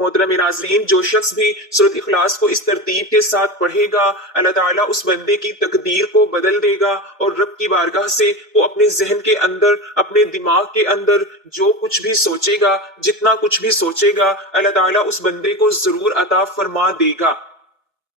محترم ناظرین، جو شخص بھی سورۃ اخلاص کو اس ترتیب کے ساتھ پڑھے گا، اللہ تعالیٰ اس بندے کی تقدیر کو بدل دے گا اور رب کی بارگاہ سے وہ اپنے ذہن کے اندر، اپنے دماغ کے اندر جو کچھ بھی سوچے گا، جتنا کچھ بھی سوچے گا، اللہ تعالیٰ اس بندے کو ضرور عطا فرما دے گا۔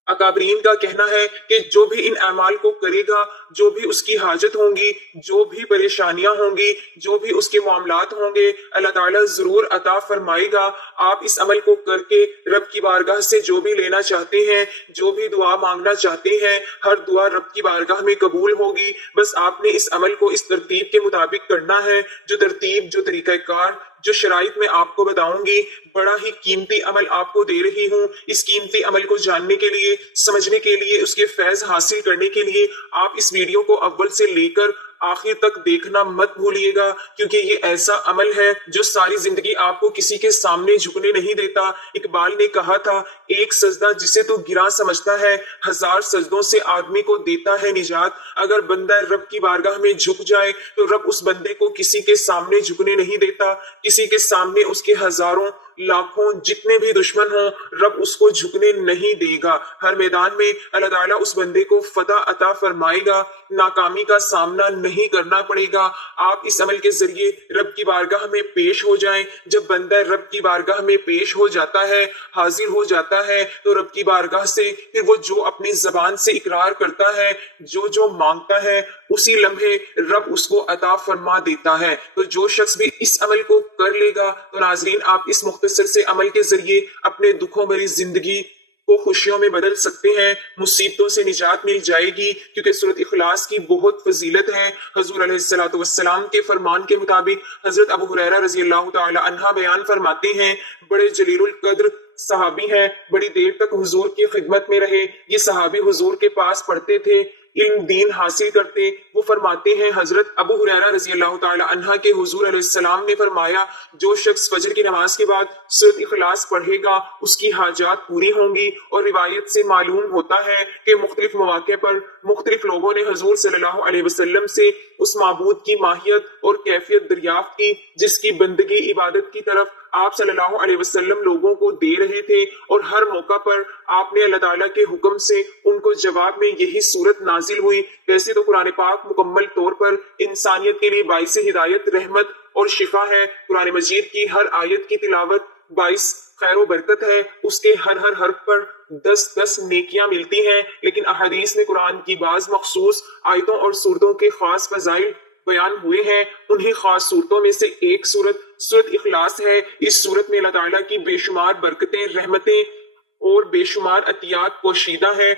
اکابرین کا کہنا ہے کہ جو بھی ان اعمال کو کرے گا، جو بھی اس کی حاجت ہوں گی، جو بھی پریشانیاں ہوں گی، جو بھی اس کے معاملات ہوں گے، اللہ تعالیٰ ضرور عطا فرمائے گا۔ آپ اس عمل کو کر کے رب کی بارگاہ سے جو بھی لینا چاہتے ہیں، جو بھی دعا مانگنا چاہتے ہیں، ہر دعا رب کی بارگاہ میں قبول ہوگی۔ بس آپ نے اس عمل کو اس ترتیب کے مطابق کرنا ہے، جو ترتیب، جو طریقہ کار، جو شرائط میں آپ کو بتاؤں گی۔ بڑا ہی قیمتی عمل آپ کو دے رہی ہوں۔ اس قیمتی عمل کو جاننے کے لیے، سمجھنے کے لیے، اس کے فیض حاصل کرنے کے لیے آپ اس ویڈیو کو اول سے لے کر آخر تک دیکھنا مت بھولیے گا، کیونکہ یہ ایسا عمل ہے جو ساری زندگی آپ کو کسی کے سامنے جھکنے نہیں دیتا۔ اقبال نے کہا تھا، ایک سجدہ جسے تو گراں سمجھتا ہے، 1000 سجدوں سے آدمی کو دیتا ہے نجات۔ اگر بندہ رب کی بارگاہ میں جھک جائے تو رب اس بندے کو کسی کے سامنے جھکنے نہیں دیتا، کسی کے سامنے اس کے ہزاروں، لاکھوں، جتنے بھی دشمن ہوں، رب اس کو جھکنے نہیں دے گا۔ ہر میدان میں اللہ تعالیٰ اس بندے کو فتح عطا فرمائے گا، ناکامی کا سامنا نہیں کرنا پڑے گا۔ آپ اس عمل کے ذریعے رب کی بارگاہ میں پیش ہو جائیں۔ جب بندہ رب کی بارگاہ میں پیش ہو جاتا ہے، حاضر ہو جاتا ہے، تو رب کی بارگاہ سے پھر وہ جو اپنی زبان سے اقرار کرتا ہے، جو مانگتا ہے، اسی لمحے رب اس کو عطا فرما دیتا ہے۔ تو جو شخص بھی اس عمل کو کر لے گا، تو ناظرین آپ اس مختصر سے عمل کے ذریعے اپنے دکھوں بھری زندگی کو خوشیوں میں بدل سکتے ہیں، مصیبتوں سے نجات مل جائے گی، کیونکہ سورۃ اخلاص کی بہت فضیلت ہے۔ حضور علیہ الصلوۃ والسلام کے فرمان کے مطابق حضرت ابو ہریرہ رضی اللہ تعالی عنہ بیان فرماتے ہیں، بڑے جلیل القدر صحابی ہیں، بڑی دیر تک حضور کی خدمت میں رہے۔ یہ صحابی حضور کے پاس پڑھتے تھے، علم دین حاصل کرتے۔ وہ فرماتے ہیں، حضرت ابو ہریرہ رضی اللہ تعالی عنہ کے حضور علیہ السلام نے فرمایا، جو شخص فجر کی نماز کے بعد سورۃ اخلاص پڑھے گا اس کی حاجات پوری ہوں گی۔ اور روایت سے معلوم ہوتا ہے کہ مختلف مواقع پر مختلف لوگوں نے حضور صلی اللہ علیہ وسلم سے اس معبود کی ماہیت اور کیفیت دریافت کی جس کی بندگی، عبادت کی طرف آپ صلی اللہ علیہ وسلم لوگوں کو دے رہے تھے، اور ہر موقع پر آپ نے اللہ تعالیٰ کے حکم سے ان کو جواب میں یہی صورت نازل ہوئی۔ ویسے تو قرآن پاک مکمل طور پر انسانیت کے لیے باعث ہدایت، رحمت اور شفا ہے۔ قرآن مجید کی ہر آیت کی تلاوت باعث خیر و برکت ہے، اس کے ہر حرف پر 10 نیکیاں ملتی ہیں۔ لیکن احادیث میں قرآن کی بعض مخصوص آیتوں اور صورتوں کے خاص فضائل بیان ہوئے ہیں۔ انہیں خاص صورتوں میں سے ایک سورۃ اخلاص ہے۔ اس صورت میں اللہ تعالیٰ کی بے شمار برکتیں، رحمتیں اور بے شمار عطیات پوشیدہ ہیں،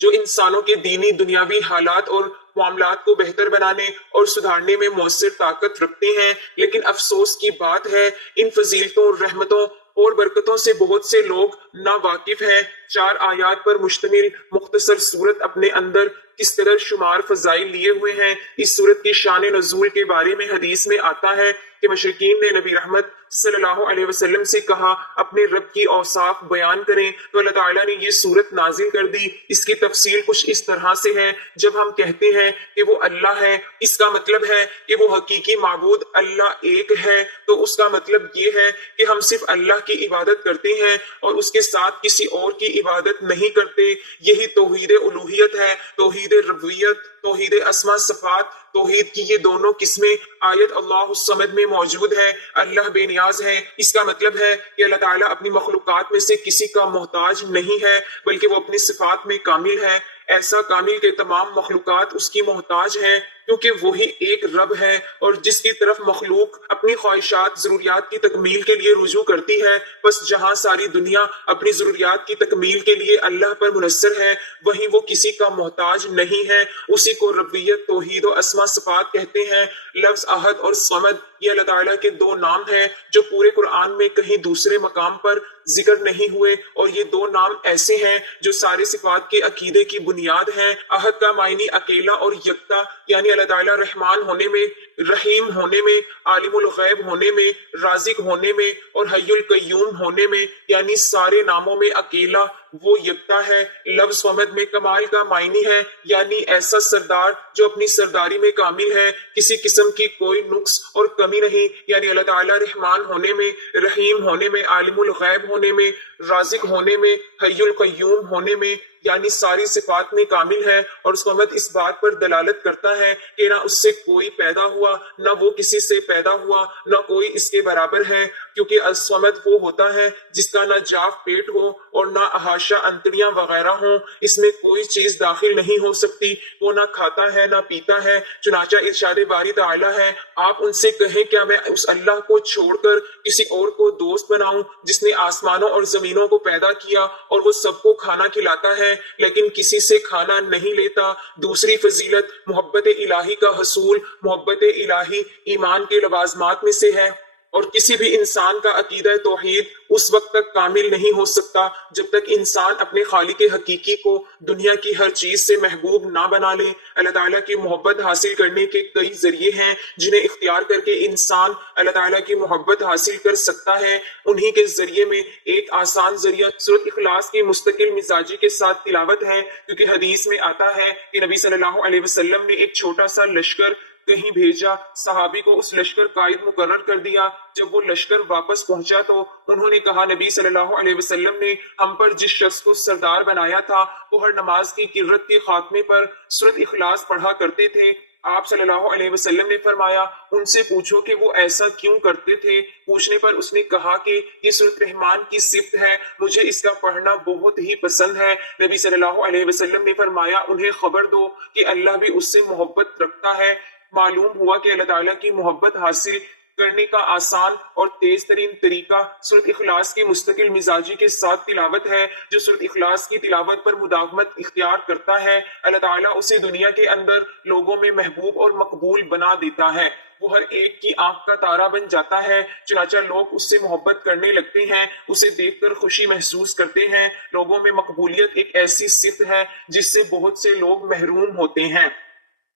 جو انسانوں کے دینی، دنیاوی حالات اور معاملات کو بہتر بنانے اور سدھارنے میں مؤثر طاقت رکھتے ہیں۔ لیکن افسوس کی بات ہے، ان فضیلتوں، رحمتوں اور برکتوں سے بہت سے لوگ ناواقف ہیں۔ 4 آیات پر مشتمل مختصر سورت اپنے اندر کس طرح شمار فضائل لیے ہوئے ہیں۔ اس سورت کی شان نزول کے بارے میں حدیث میں آتا ہے کہ مشرکین نے نبی رحمت صلی اللہ علیہ وسلم سے کہا، اپنے رب کی اوصاف بیان کریں، تو اللہ تعالیٰ نے یہ سورت نازل کر دی۔ اس کی تفصیل کچھ اس طرح سے ہے، جب ہم کہتے ہیں کہ وہ اللہ ہے، اس کا مطلب ہے کہ وہ حقیقی معبود اللہ ایک ہے، تو اس کا مطلب یہ ہے کہ ہم صرف اللہ کی عبادت کرتے ہیں اور اس کے ساتھ کسی اور کی عبادت نہیں کرتے۔ یہی توحید الوہیت ہے، توحید ربوبیت، توحید اسماء صفات۔ توحید کی یہ دونوں قسمیں آیت اللہ الصمد میں موجود ہے، اللہ بے نیاز ہے۔ اس کا مطلب ہے کہ اللہ تعالیٰ اپنی مخلوقات میں سے کسی کا محتاج نہیں ہے، بلکہ وہ اپنی صفات میں کامل ہے، ایسا کامل کہ تمام مخلوقات اس کی محتاج ہیں، کیونکہ وہی ایک رب ہے، اور جس کی طرف مخلوق اپنی خواہشات، ضروریات کی تکمیل کے لیے رجوع کرتی ہے۔ بس جہاں ساری دنیا اپنی ضروریات کی تکمیل کے لیے اللہ پر منحصر ہے، وہیں وہ کسی کا محتاج نہیں ہے۔ اسی کو ربوبیت، توحید و اسماء صفات کہتے ہیں۔ لفظ احد اور صمد یہ اللہ تعالیٰ کے 2 نام ہیں جو پورے قرآن میں کہیں دوسرے مقام پر ذکر نہیں ہوئے، اور یہ 2 نام ایسے ہیں جو سارے صفات کے عقیدے کی بنیاد ہیں۔ احد کا معنی اکیلا اور یکتا، یعنی اللہ تعالیٰ رحمان ہونے میں رحیم ہونے میں، عالم الغیب ہونے میں، رازق ہونے میں اور حی القیوم ہونے میں، یعنی سارے ناموں میں اکیلا وہ یکتا ہے۔ لفظ صمد میں کمال کا معنی ہے، یعنی ایسا سردار جو اپنی سرداری میں کامل ہے، کسی قسم کی کوئی نقص اور کمی نہیں، یعنی اللہ تعالیٰ رحمان ہونے میں، رحیم ہونے میں، عالم الغیب ہونے میں، رازق ہونے میں، حی القیوم ہونے میں، یعنی ساری صفات میں کامل ہے۔ اور صمد اس بات پر دلالت کرتا ہے کہ نہ اس سے کوئی پیدا ہوا، نہ وہ کسی سے پیدا ہوا، نہ کوئی اس کے برابر ہے، کیونکہ الصمد وہ ہوتا ہے جس کا نہ جاف پیٹ ہو اور نہ احاشہ انتڑیاں وغیرہ ہوں، اس میں کوئی چیز داخل نہیں ہو سکتی، وہ نہ کھاتا ہے نہ پیتا ہے۔ چنانچہ ارشاد باری تعالیٰ ہے، آپ ان سے کہیں کیا میں اس اللہ کو چھوڑ کر کسی اور کو دوست بناؤں جس نے آسمانوں اور زمینوں کو پیدا کیا اور وہ سب کو کھانا کھلاتا ہے لیکن کسی سے کھانا نہیں لیتا۔ دوسری فضیلت محبت الہی کا حصول، محبت الہی ایمان کے لوازمات میں سے ہے، اور کسی بھی انسان کا عقیدہ توحید اس وقت تک کامل نہیں ہو سکتا جب تک انسان اپنے خالق حقیقی کو دنیا کی ہر چیز سے محبوب نہ بنا لے۔ اللہ تعالیٰ کی محبت حاصل کرنے کے کئی ذریعے ہیں جنہیں اختیار کر کے انسان اللہ تعالیٰ کی محبت حاصل کر سکتا ہے۔ انہی کے ذریعے میں ایک آسان ذریعہ سورۃ اخلاص کی مستقل مزاجی کے ساتھ تلاوت ہے، کیونکہ حدیث میں آتا ہے کہ نبی صلی اللہ علیہ وسلم نے ایک چھوٹا سا لشکر کہیں بھیجا، صحابی کو اس لشکر قائد مقرر کر دیا۔ جب وہ لشکر واپس پہنچا تو انہوں نے کہا، نبی صلی اللہ علیہ وسلم نے ہم پر جس شخص کو سردار بنایا تھا وہ ہر نماز کی کرت کے خاتمے پر سورۃ اخلاص پڑھا کرتے تھے۔ آپ صلی اللہ علیہ وسلم نے فرمایا، ان سے پوچھو کہ وہ ایسا کیوں کرتے تھے۔ پوچھنے پر اس نے کہا کہ یہ سورۃ رحمان کی صفت ہے، مجھے اس کا پڑھنا بہت ہی پسند ہے۔ نبی صلی اللہ علیہ وسلم نے فرمایا، انہیں خبر دو کہ اللہ بھی اس سے محبت رکھتا ہے۔ معلوم ہوا کہ اللہ تعالیٰ کی محبت حاصل کرنے کا آسان اور تیز ترین طریقہ سورۃ اخلاص کی مستقل مزاجی کے ساتھ تلاوت ہے۔ جو سورۃ اخلاص کی تلاوت پر مداومت اختیار کرتا ہے، اللہ تعالیٰ اسے دنیا کے اندر لوگوں میں محبوب اور مقبول بنا دیتا ہے۔ وہ ہر ایک کی آنکھ کا تارا بن جاتا ہے، چنانچہ لوگ اس سے محبت کرنے لگتے ہیں، اسے دیکھ کر خوشی محسوس کرتے ہیں۔ لوگوں میں مقبولیت ایک ایسی صفت ہے جس سے بہت سے لوگ محروم ہوتے ہیں،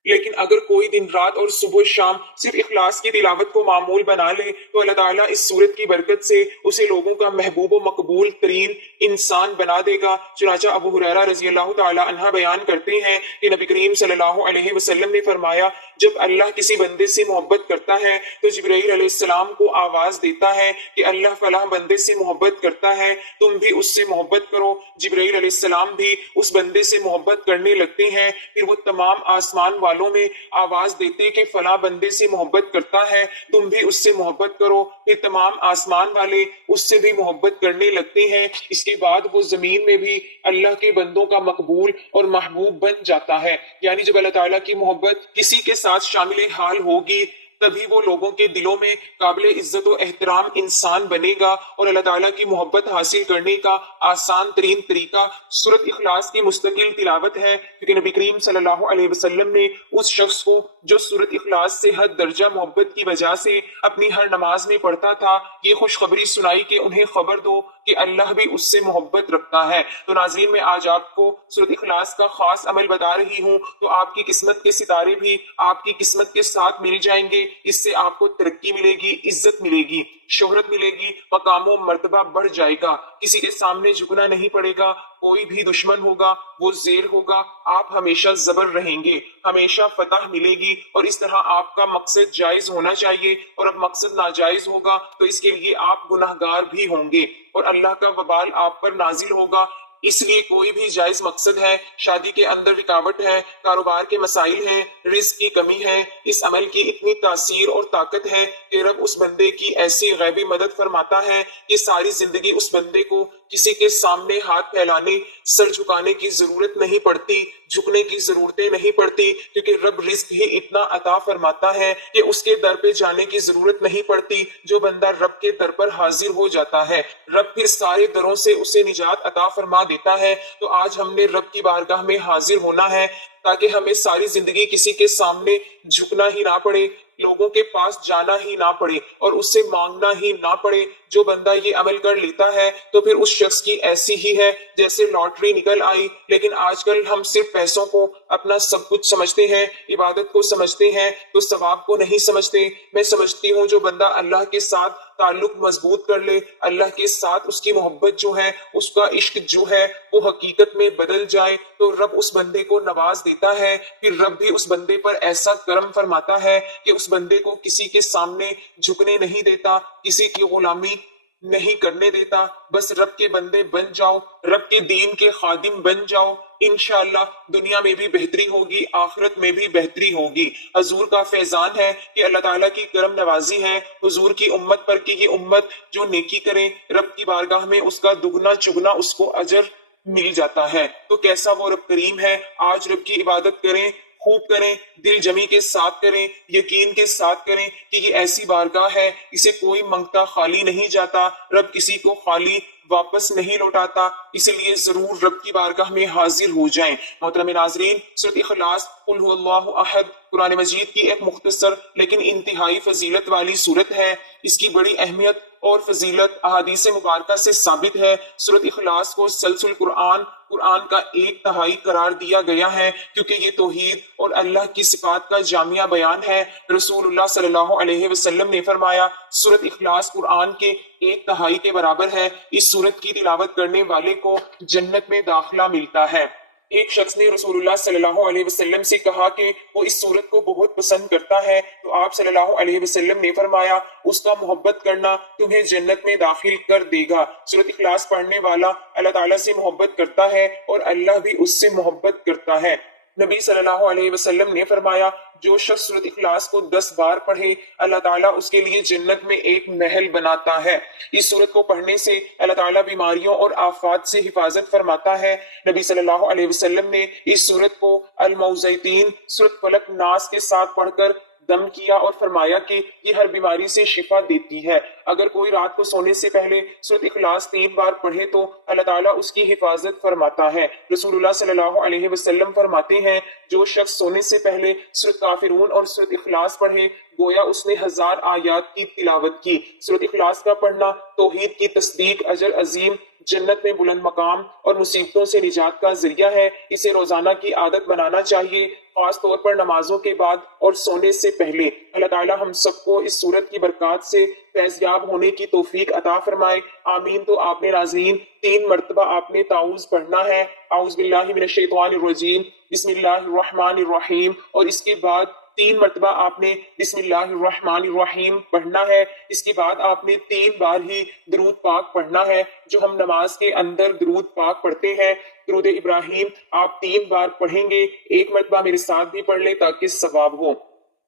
لیکن اگر کوئی دن رات اور صبح شام صرف اخلاص کی تلاوت کو معمول بنا لے تو اللہ تعالیٰ اس صورت کی برکت سے اسے لوگوں کا محبوب و مقبول ترین انسان بنا دے گا۔ چنانچہ ابو ہریرہ رضی اللہ تعالیٰ عنہ بیان کرتے ہیں کہ نبی کریم صلی اللہ علیہ وسلم نے فرمایا، جب اللہ کسی بندے سے محبت کرتا ہے تو جبرائیل علیہ السلام کو آواز دیتا ہے کہ اللہ فلاں بندے سے محبت کرتا ہے، تم بھی اس سے محبت کرو۔ جبرائیل علیہ السلام بھی اس بندے سے محبت کرنے لگتے ہیں، پھر وہ تمام آسمان والوں میں آواز دیتے کہ فلاں بندے سے محبت کرتا ہے، تم بھی اس سے محبت کرو۔ پھر تمام آسمان والے اس سے بھی محبت کرنے لگتے ہیں۔ اس کے بعد وہ زمین میں بھی اللہ کے بندوں کا مقبول اور محبوب بن جاتا ہے، یعنی جب اللہ تعالیٰ کی محبت کسی کے ساتھ شامل حال ہوگی تبھی وہ لوگوں کے دلوں میں قابل عزت و احترام انسان بنے گا۔ اور اللہ تعالیٰ کی محبت حاصل کرنے کا آسان ترین طریقہ سورۃ اخلاص کی مستقل تلاوت ہے، کیونکہ نبی کریم صلی اللہ علیہ وسلم نے اس شخص کو جو سورۃ اخلاص سے حد درجہ محبت کی وجہ سے اپنی ہر نماز میں پڑھتا تھا، یہ خوشخبری سنائی کہ انہیں خبر دو کہ اللہ بھی اس سے محبت رکھتا ہے۔ تو ناظرین، میں آج آپ کو سورۃ اخلاص کا خاص عمل بتا رہی ہوں، تو آپ کی قسمت کے ستارے بھی آپ کی قسمت کے ساتھ مل جائیں گے۔ اس سے آپ کو ترقی ملے گی، عزت ملے گی، شہرت ملے گی، مقام و مرتبہ بڑھ جائے گا، کسی کے سامنے جھکنا نہیں پڑے گا، کوئی بھی دشمن ہوگا وہ زیر ہوگا، آپ ہمیشہ زبر رہیں گے، ہمیشہ فتح ملے گی۔ اور اس طرح آپ کا مقصد جائز ہونا چاہیے، اور اب مقصد ناجائز ہوگا تو اس کے لیے آپ گناہگار بھی ہوں گے اور اللہ کا وبال آپ پر نازل ہوگا۔ اس لیے کوئی بھی جائز مقصد ہے، شادی کے اندر رکاوٹ ہے، کاروبار کے مسائل ہیں، رزق کی کمی ہے، اس عمل کی اتنی تاثیر اور طاقت ہے کہ رب اس بندے کی ایسی غیبی مدد فرماتا ہے کہ ساری زندگی اس بندے کو کسی کے سامنے ہاتھ پھیلانے، سر جھکانے کی ضرورت نہیں پڑتی، جھکنے کی ضرورتیں نہیں پڑتی، کیونکہ رب رزق ہی اتنا عطا فرماتا ہے کہ اس کے در پہ جانے کی ضرورت نہیں پڑتی۔ جو بندہ رب کے در پر حاضر ہو جاتا ہے، رب پھر سارے دروں سے اسے نجات عطا فرما دیتا ہے۔ تو آج ہم نے رب کی بارگاہ میں حاضر ہونا ہے تاکہ ہمیں ساری زندگی کسی کے سامنے جھکنا ہی نہ پڑے، لوگوں کے پاس جانا ہی نہ پڑے اور اس سے مانگنا ہی نہ پڑے۔ جو بندہ یہ عمل کر لیتا ہے تو پھر اس شخص کی ایسی ہی ہے جیسے لاٹری نکل آئی۔ لیکن آج کل ہم صرف پیسوں کو اپنا سب کچھ سمجھتے ہیں، عبادت کو سمجھتے ہیں تو ثواب کو نہیں سمجھتے۔ میں سمجھتی ہوں جو بندہ اللہ کے ساتھ تعلق مضبوط کر لے، اللہ کے ساتھ اس کی محبت جو ہے، اس کا عشق جو ہے وہ حقیقت میں بدل جائے تو رب اس بندے کو نواز دیتا ہے۔ پھر رب بھی اس بندے پر ایسا کرم فرماتا ہے کہ اس بندے کو کسی کے سامنے جھکنے نہیں دیتا، کسی کی غلامی نہیں کرنے دیتا۔ بس رب کے بندے بن جاؤ، رب کے دین کے خادم بن جاؤ، انشاءاللہ دنیا میں بھی بہتری ہوگی، آخرت میں بھی بہتری ہوگی۔ حضور کا فیضان ہے کہ اللہ تعالیٰ کی کرم نوازی ہے حضور کی امت پر کہ یہ امت جو نیکی کرے رب کی بارگاہ میں اس کا دگنا چگنا اس کو اجر مل جاتا ہے۔ تو کیسا وہ رب کریم ہے۔ آج رب کی عبادت کریں، خوب کریں، دل جمی کے ساتھ کریں، یقین کے ساتھ کریں کہ یہ ایسی بارگاہ ہے اسے کوئی منگتا خالی نہیں جاتا، رب کسی کو خالی واپس نہیں لوٹاتا، اس لیے ضرور رب کی بارگاہ میں حاضر ہو جائیں۔ محترم ناظرین، سورۃ اخلاص قل هو اللہ احد قرآن مجید کی ایک مختصر لیکن انتہائی فضیلت والی سورت ہے۔ اس کی بڑی اہمیت اور فضیلت احادیث مبارکہ سے ثابت ہے۔ سورۃ اخلاص کو سلسل قرآن کا ایک تہائی قرار دیا گیا ہے کیونکہ یہ توحید اور اللہ کی صفات کا جامعہ بیان ہے۔ رسول اللہ صلی اللہ علیہ وسلم نے فرمایا سورۃ اخلاص قرآن کے ایک تہائی کے برابر ہے۔ اس سورت کی تلاوت کرنے والے کو جنت میں داخلہ ملتا ہے۔ ایک شخص نے رسول اللہ صلی اللہ علیہ وسلم سے کہا کہ وہ اس سورت کو بہت پسند کرتا ہے تو آپ صلی اللہ علیہ وسلم نے فرمایا اس کا محبت کرنا تمہیں جنت میں داخل کر دے گا۔ سورت اخلاص پڑھنے والا اللہ تعالیٰ سے محبت کرتا ہے اور اللہ بھی اس سے محبت کرتا ہے۔ نبی صلی اللہ علیہ وسلم نے فرمایا جو شخص سورۃ اخلاص کو 10 بار پڑھے اللہ تعالیٰ اس کے لیے جنت میں ایک محل بناتا ہے۔ اس سورت کو پڑھنے سے اللہ تعالیٰ بیماریوں اور آفات سے حفاظت فرماتا ہے۔ نبی صلی اللہ علیہ وسلم نے اس سورت کو المعوذتین سورۃ فلق ناس کے ساتھ پڑھ کر دم کیا اور فرمایا کہ یہ ہر بیماری سے شفا دیتی ہے۔ اگر کوئی رات کو سونے سے پہلے سورۃ اخلاص 3 بار پڑھے تو اللہ تعالیٰ اس کی حفاظت فرماتا ہے۔ رسول اللہ صلی اللہ علیہ وسلم فرماتے ہیں جو شخص سونے سے پہلے سورۃ کافرون اور سورۃ اخلاص پڑھے گویا اس نے 1000 آیات کی تلاوت کی۔ سورۃ اخلاص کا پڑھنا توحید کی تصدیق، اجر عظیم، جنت میں بلند مقام اور مصیبتوں سے نجات کا ذریعہ ہے۔ اسے روزانہ کی عادت بنانا چاہیے، خاص طور پر نمازوں کے بعد اور سونے سے پہلے۔ اللہ تعالیٰ ہم سب کو اس سورت کی برکات سے فیض یاب ہونے کی توفیق عطا فرمائے، آمین۔ تو آپ نے ناظرین 3 مرتبہ آپ نے تعوذ پڑھنا ہے، اعوذ باللہ من الشیطان الرجیم، بسم اللہ الرحمن الرحیم، اور اس کے بعد 3 مرتبہ آپ نے بسم اللہ الرحمن الرحیم پڑھنا ہے۔ اس کے بعد آپ نے 3 بار ہی درود پاک پڑھنا ہے جو ہم نماز کے اندر درود پاک پڑھتے ہیں۔ درود ابراہیم آپ 3 بار پڑھیں گے، 1 مرتبہ میرے ساتھ بھی پڑھ لیں تاکہ ثواب ہو۔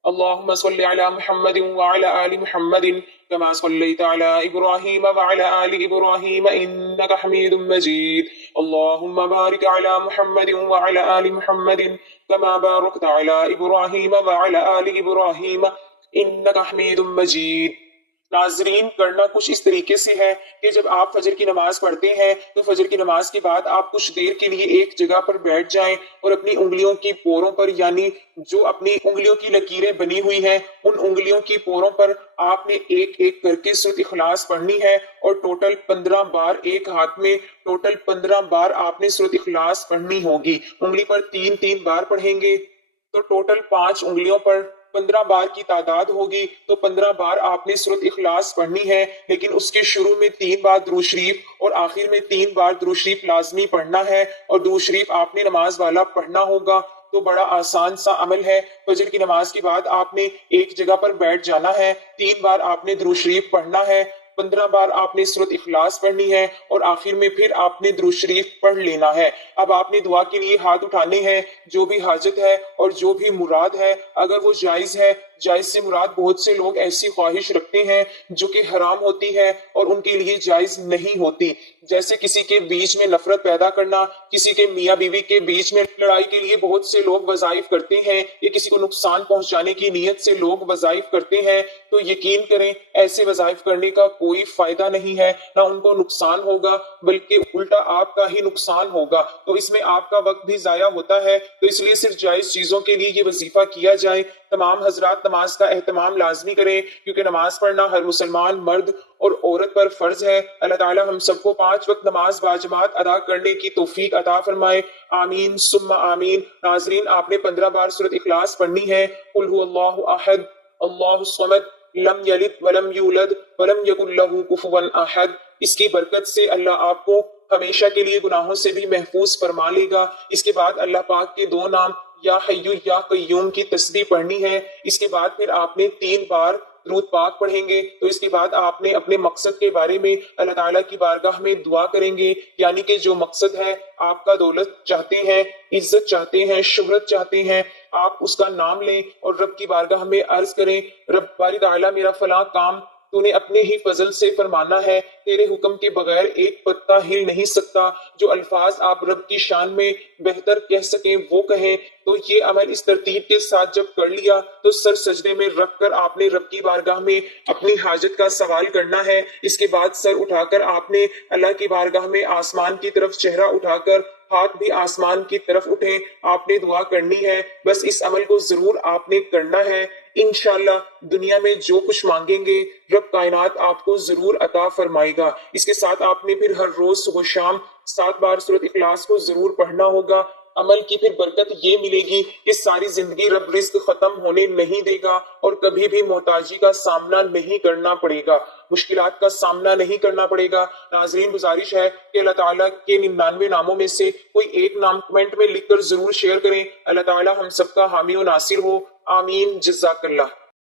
اللهم صل على محمد وعلى آل محمد كما صليت على إبراهيم وعلى آل إبراهيم إنك حميد مجيد اللهم بارك على محمد وعلى آل محمد كما باركت على إبراهيم وعلى آل إبراهيم إنك حميد مجيد۔ ناظرین کرنا کچھ اس طریقے سے ہے کہ جب آپ فجر کی نماز پڑھتے ہیں تو فجر کی نماز کے بعد آپ کچھ دیر کے لیے ایک جگہ پر بیٹھ جائیں اور اپنی انگلیوں کی پوروں پر یعنی جو اپنی انگلیوں کی لکیریں بنی ہوئی ہیں ان انگلیوں کی پوروں پر آپ نے ایک ایک کر کے سورۃ اخلاص پڑھنی ہے اور ٹوٹل 15 بار ایک ہاتھ میں ٹوٹل 15 بار آپ نے سورۃ اخلاص پڑھنی ہوگی۔ انگلی پر 3 بار پڑھیں گے تو ٹوٹل 5 انگلیوں پر 15 بار کی تعداد ہوگی تو 15 بار آپ نے سورۃ اخلاص پڑھنی ہے، لیکن اس کے شروع میں 3 بار درود شریف اور آخر میں 3 بار درود شریف لازمی پڑھنا ہے اور درود شریف آپ نے نماز والا پڑھنا ہوگا۔ تو بڑا آسان سا عمل ہے۔ فجر کی نماز کے بعد آپ نے ایک جگہ پر بیٹھ جانا ہے، 3 بار آپ نے درود شریف پڑھنا ہے، 15 بار آپ نے سورۃ اخلاص پڑھنی ہے اور آخر میں پھر آپ نے درود شریف پڑھ لینا ہے۔ اب آپ نے دعا کے لیے ہاتھ اٹھانے ہیں، جو بھی حاجت ہے اور جو بھی مراد ہے اگر وہ جائز ہے، جائز سے مراد بہت سے لوگ ایسی خواہش رکھتے ہیں جو کہ حرام ہوتی ہے اور ان کے لیے جائز نہیں ہوتی، جیسے کسی کے بیچ میں نفرت پیدا کرنا، کسی کے میاں بیوی کے بیچ میں لڑائی کے لیے بہت سے لوگ وظائف کرتے ہیں، یا کسی کو نقصان پہنچانے کی نیت سے لوگ وظائف کرتے ہیں، تو یقین کریں ایسے وظائف کرنے کا کوئی فائدہ نہیں ہے، نہ ان کو نقصان ہوگا بلکہ الٹا آپ کا ہی نقصان ہوگا، تو اس میں آپ کا وقت بھی ضائع ہوتا ہے۔ تو اس لیے صرف جائز چیزوں کے لیے یہ وظیفہ کیا جائے تمام حضرات نماز کا اہتمام لازمی کریں کیونکہ نماز پڑھنا ہر مسلمان مرد اور عورت پر فرض ہے۔ اللہ تعالی ہم سب کو 5 وقت نماز باجماعت ادا کرنے کی توفیق عطا فرمائے، آمین ثم آمین۔ ناظرین، آپ نے 15 بار سورۃ اخلاص پڑھنی ہے۔ قل هو اللہ احد اللہ الصمد لم یلد ولم یولد ولم یکن لہ کفوا احد۔ اس کی برکت سے اللہ آپ کو ہمیشہ کے لیے گناہوں سے بھی محفوظ فرما لے گا۔ اس کے بعد اللہ پاک کے 2 نام یا حیو یا قیوم کی تسبیح پڑھنی ہے۔ اس کے بعد پھر آپ نے 3 بار درود پاک پڑھیں گے۔ تو اس کے بعد آپ نے اپنے مقصد کے بارے میں اللہ تعالیٰ کی بارگاہ میں دعا کریں گے، یعنی کہ جو مقصد ہے، آپ کا دولت چاہتے ہیں، عزت چاہتے ہیں، شہرت چاہتے ہیں، آپ اس کا نام لیں اور رب کی بارگاہ میں عرض کریں، رب باری تعالیٰ میرا فلاں کام تو نے اپنے ہی فضل سے فرمانا ہے، تیرے حکم کے بغیر ایک پتا ہل نہیں سکتا۔ جو الفاظ آپ رب کی شان میں بہتر کہہ سکیں وہ کہیں۔ تو یہ عمل اس ترتیب کے ساتھ جب کر لیا تو سر سجدے میں رکھ کر آپ نے رب کی بارگاہ میں اپنی حاجت کا سوال کرنا ہے۔ اس کے بعد سر اٹھا کر آپ نے اللہ کی بارگاہ میں آسمان کی طرف چہرہ اٹھا کر ہاتھ بھی آسمان کی طرف اٹھے، آپ نے دعا کرنی ہے۔ بس اس عمل کو ضرور آپ نے کرنا ہے، انشاءاللہ دنیا میں جو کچھ مانگیں گے رب کائنات آپ کو ضرور عطا فرمائے گا۔ اس کے ساتھ آپ نے پھر ہر روز صبح شام 7 بار سورۃ اخلاص کو ضرور پڑھنا ہوگا۔ عمل کی پھر برکت یہ ملے گی کہ ساری زندگی رب رزق ختم ہونے نہیں دے گا اور کبھی بھی محتاجی کا سامنا نہیں کرنا پڑے گا، مشکلات کا سامنا نہیں کرنا پڑے گا۔ ناظرین، گزارش ہے کہ اللہ تعالیٰ کے 99 ناموں میں سے کوئی ایک نام کمنٹ میں لکھ کر ضرور شیئر کریں۔ اللہ تعالیٰ ہم سب کا حامی و ناصر ہو، آمین، جزاک اللہ۔